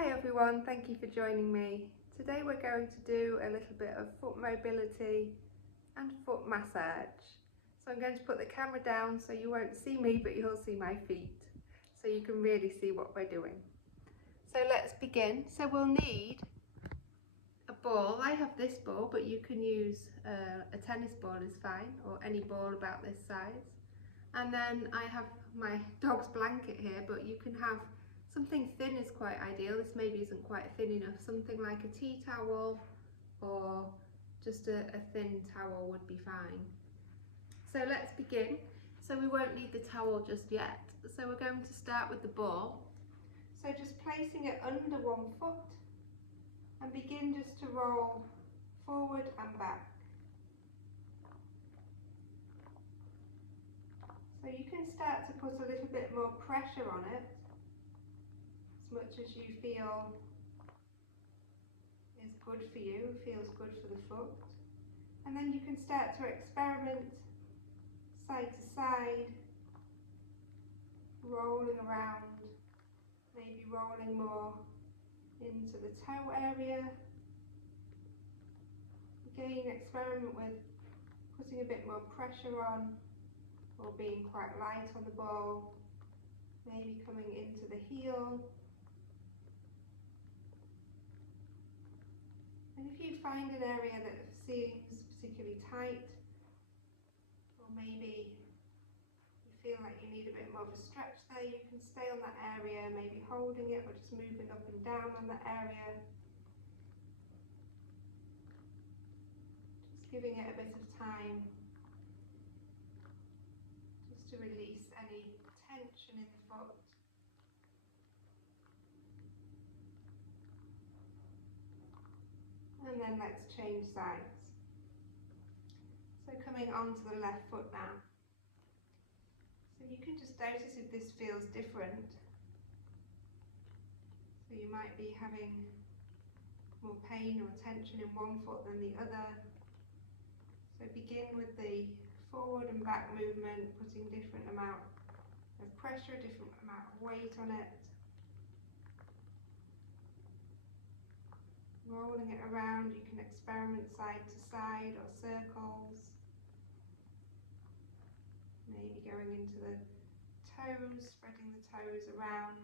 Hi everyone, thank you for joining me. Today we're going to do a little bit of foot mobility and foot massage. So I'm going to put the camera down so you won't see me, but you'll see my feet, so you can really see what we're doing. So let's begin. So we'll need a ball. I have this ball, but you can use a tennis ball is fine, or any ball about this size. And then I have my dog's blanket here, but you can have something thin is quite ideal. This maybe isn't quite thin enough. Something like a tea towel or just a thin towel would be fine. So let's begin. So we won't need the towel just yet. So we're going to start with the ball. So just placing it under one foot and begin just to roll forward and back. So you can start to put a little bit more pressure on it, as much as you feel is good for you, feels good for the foot. And then you can start to experiment side to side, rolling around, maybe rolling more into the toe area. Again, experiment with putting a bit more pressure on, or being quite light on the ball, maybe coming into the heel. And if you find an area that seems particularly tight, or maybe you feel like you need a bit more of a stretch there, you can stay on that area, maybe holding it or just moving up and down on that area. Just giving it a bit of time to release any tension in the foot. And then let's change sides. So coming onto the left foot now. So you can just notice if this feels different. So you might be having more pain or tension in one foot than the other. So begin with the forward and back movement, putting different amount of pressure, different amount of weight on it. Rolling it around, you can experiment side to side or circles. Maybe going into the toes, spreading the toes around.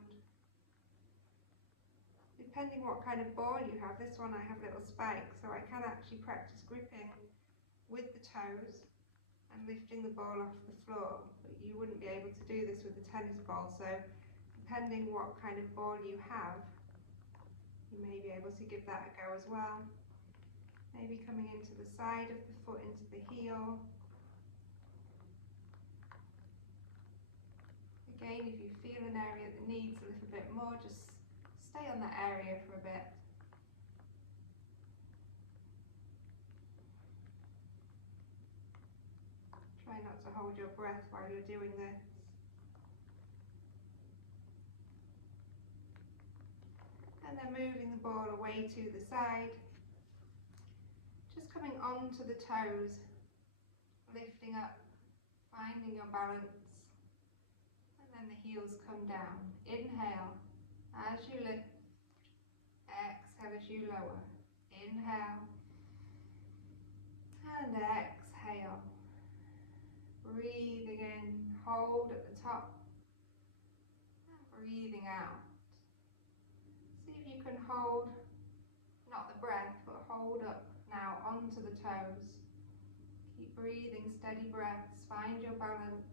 Depending what kind of ball you have, this one I have little spikes, so I can actually practice gripping with the toes and lifting the ball off the floor, but you wouldn't be able to do this with a tennis ball. So depending what kind of ball you have, you may be able to give that a go as well. Maybe coming into the side of the foot, into the heel. Again, if you feel an area that needs a little bit more, just stay on that area for a bit. Try not to hold your breath while you're doing this. And then moving the ball away to the side. Just coming onto the toes, lifting up, finding your balance. And then the heels come down. Inhale as you lift, exhale as you lower. Inhale and exhale. Breathing in, hold at the top, and breathing out. See if you can hold, not the breath, but hold up now onto the toes. Keep breathing, steady breaths, find your balance.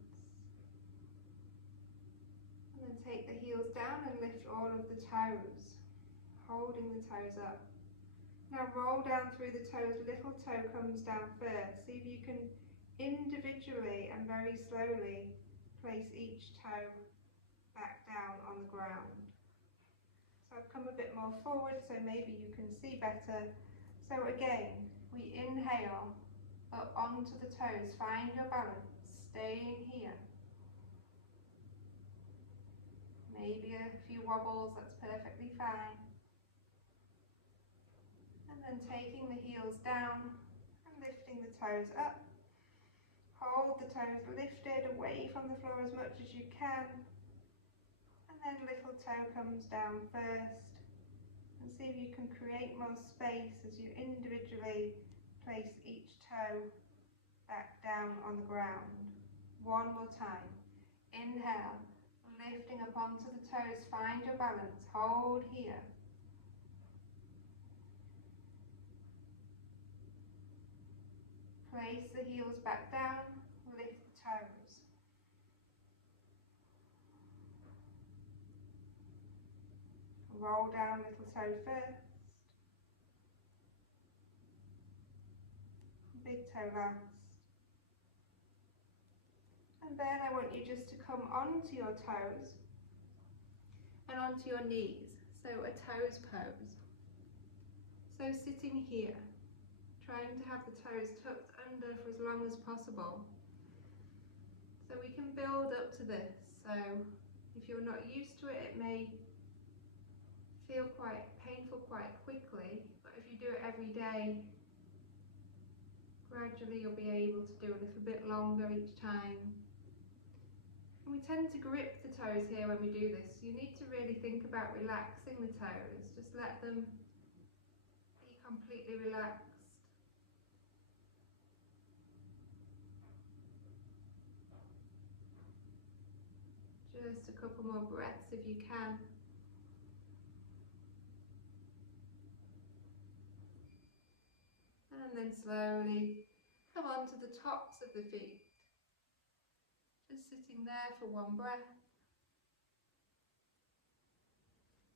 And then take the heels down and lift all of the toes, holding the toes up. Now roll down through the toes, little toe comes down first. See if you can individually and very slowly place each toe back down on the ground. So I've come a bit more forward so maybe you can see better. So again, we inhale up onto the toes, find your balance, staying here. Maybe a few wobbles, that's perfectly fine. And then taking the heels down and lifting the toes up. Hold the toes lifted away from the floor as much as you can. And then little toe comes down first. And see if you can create more space as you individually place each toe back down on the ground. One more time. Inhale, lifting up onto the toes, find your balance, hold here. Place the heels back down, lift the toes. Roll down little toe first. Big toe last. And then I want you just to come onto your toes and onto your knees. So a toes pose. So sitting here, trying to have the toes tucked under for as long as possible. So we can build up to this. So if you're not used to it, it may feel quite painful quite quickly, but if you do it every day, gradually you'll be able to do a little bit longer each time. And we tend to grip the toes here when we do this. You need to really think about relaxing the toes. Just let them be completely relaxed. Just a couple more breaths if you can. And then slowly come onto the tops of the feet. Just sitting there for one breath.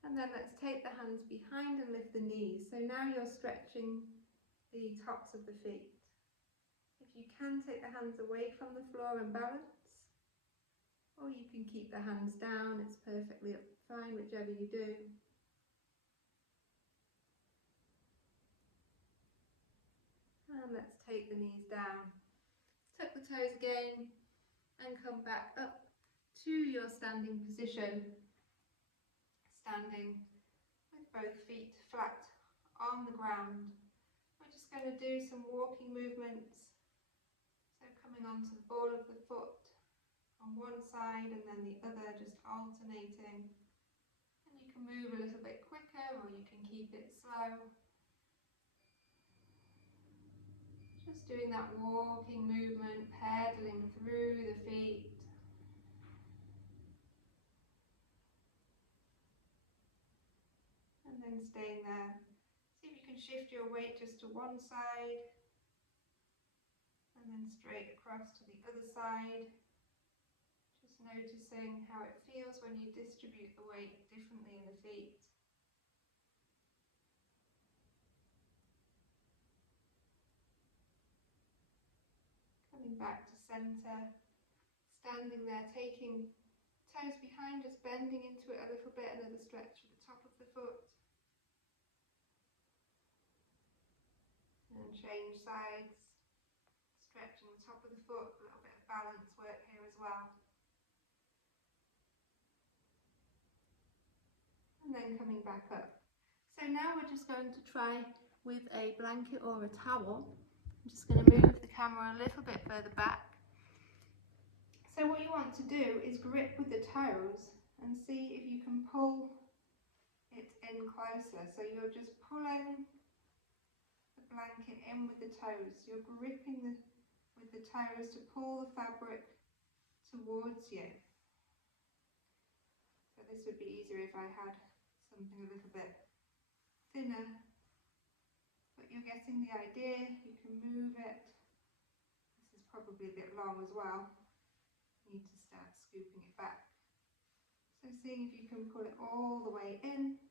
And then let's take the hands behind and lift the knees. So now you're stretching the tops of the feet. If you can, take the hands away from the floor and balance. Or you can keep the hands down, it's perfectly fine, whichever you do. And let's take the knees down. Tuck the toes again and come back up to your standing position. Standing with both feet flat on the ground. We're just going to do some walking movements. So coming onto the ball of the foot on one side and then the other, just alternating. And you can move a little bit quicker or you can keep it slow. Just doing that walking movement, pedaling through the feet. And then staying there. See if you can shift your weight just to one side and then straight across to the other side. Just noticing how it feels when you distribute the weight differently in the feet. Coming back to centre, standing there, taking toes behind, just bending into it a little bit, another stretch at the top of the foot. And change sides, stretching the top of the foot, a little bit of balance work here as well. And then coming back up. So now we're just going to try with a blanket or a towel. I'm just going to move the camera a little bit further back. So what you want to do is grip with the toes and see if you can pull it in closer. So you're just pulling the blanket in with the toes. You're gripping with the toes to pull the fabric towards you. So this would be easier if I had something a little bit thinner. But you're getting the idea, you can move it. This is probably a bit long as well. You need to start scooping it back. So seeing if you can pull it all the way in.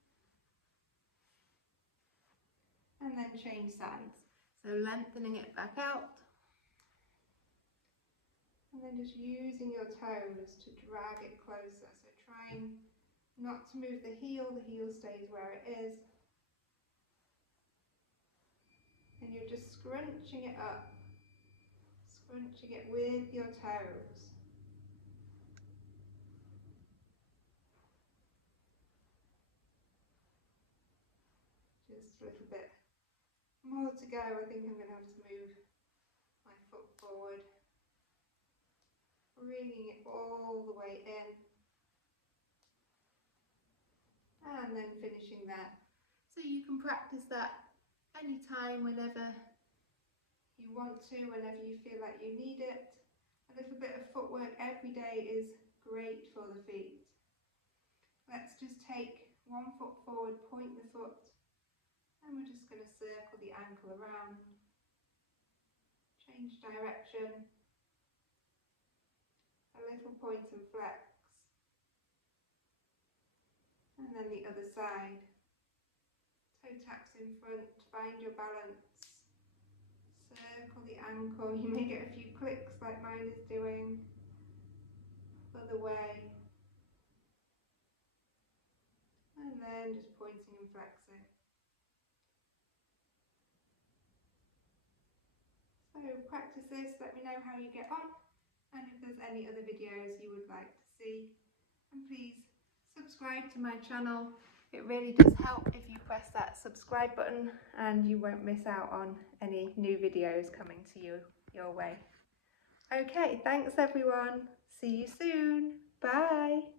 And then change sides. So lengthening it back out. And then just using your toes to drag it closer. So trying not to move the heel stays where it is. And you're just scrunching it up. Scrunching it with your toes. Just a little bit more to go. I think I'm going to have to move my foot forward, bringing it all the way in, and then finishing there. So you can practice that anytime, whenever you want to, whenever you feel like you need it. A little bit of footwork every day is great for the feet. Let's just take one foot forward, point the foot, and we're just going to circle the ankle around, change direction, a little point and flex, and then the other side. Toe taps in front, find your balance, circle the ankle. You may get a few clicks like mine is doing. Other way, and then just pointing and flexing. So practice this, let me know how you get on, and if there's any other videos you would like to see, and please subscribe to my channel. It really does help if you press that subscribe button, and you won't miss out on any new videos coming to you your way. Okay, thanks everyone. See you soon. Bye.